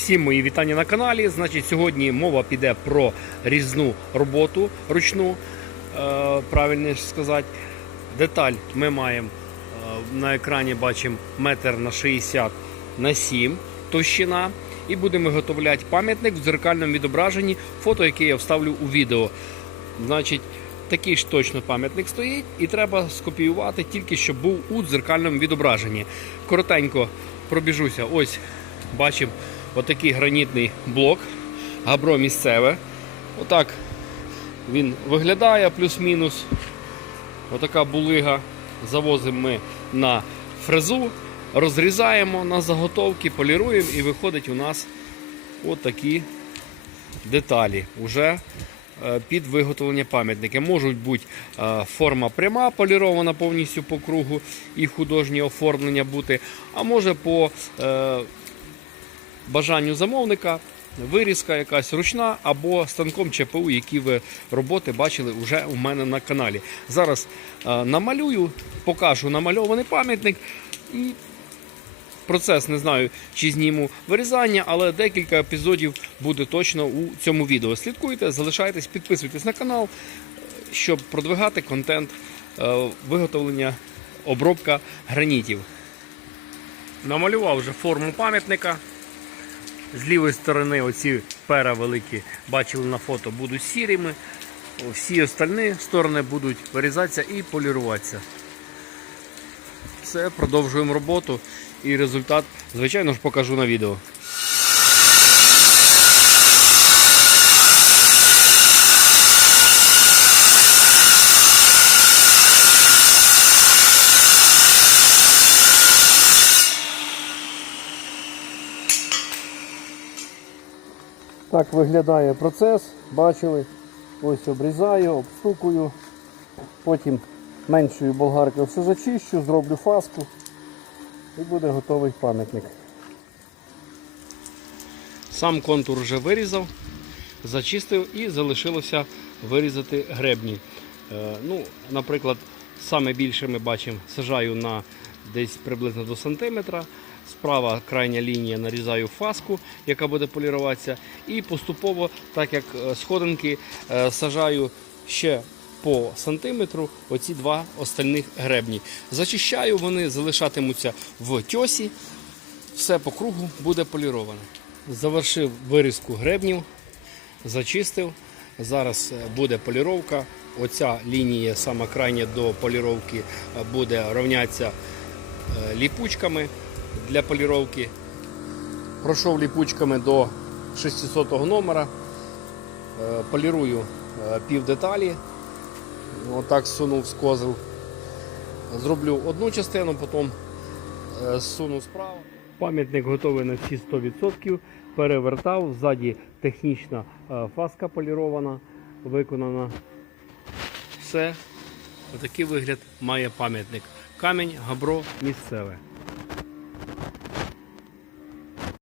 Всім мої вітання на каналі. Значить, сьогодні мова піде про різну роботу ручну, е, правильніше сказати. Деталь ми маємо е, на екрані бачимо метр на 60 на 7 товщина. І будемо виготовляти пам'ятник в дзеркальному відображенні, фото, яке я вставлю у відео. Значить, такий ж точно пам'ятник стоїть, і треба скопіювати тільки щоб був у дзеркальному відображенні. Коротенько пробіжуся. Ось бачимо отакий гранітний блок, габро місцеве. Отак він виглядає, плюс-мінус. Отака булига. Завозимо ми на фрезу, розрізаємо на заготовки, поліруємо і виходить у нас отакі деталі. Уже е, під виготовлення пам'ятника. Можуть бути е, форма пряма, полірована повністю по кругу і художнє оформлення бути, а може по е, бажанню замовника. Вирізка якась ручна або станком ЧПУ, які ви роботи бачили вже у мене на каналі. Зараз е, намалюю, покажу намальований пам'ятник і процес не знаю, чи зніму вирізання, але декілька епізодів буде точно у цьому відео. Слідкуйте, залишайтесь, підписуйтесь на канал, щоб продвигати контент е, виготовлення, обробка гранітів. Намалював вже форму пам'ятника. З лівої сторони оці пера великі бачили на фото будуть сірими. Всі остальні сторони будуть вирізатися і поліруватися. Все, продовжуємо роботу і результат, звичайно ж, покажу на відео. Так виглядає процес, бачили. Ось обрізаю, обстукую, потім меншою болгаркою все зачищу, зроблю фаску і буде готовий пам'ятник. Сам контур вже вирізав, зачистив і залишилося вирізати гребні. Е, ну, Наприклад, саме більше ми бачимо, сажаю на десь приблизно до сантиметра. Справа крайня лінія нарізаю фаску, яка буде поліруватися. І поступово, так як е, сходинки, е, сажаю ще по сантиметру оці два остальних гребні. Зачищаю, вони залишатимуться в тьосі. Все по кругу буде поліроване. Завершив вирізку гребнів, зачистив. Зараз е, буде поліровка. Оця лінія, сама крайня до поліровки, е, буде рівнятися е, ліпучками для поліровки. Пройшов ліпучками до 600 номера. Е, Полірую пів деталі. Отак сунув з козел. Зроблю одну частину, потім суну справа. Пам'ятник готовий на всі 100%. Перевертав. Ззаді технічна фаска полірована, виконана. Все. Отакий вигляд має пам'ятник. Камінь, габро місцеве.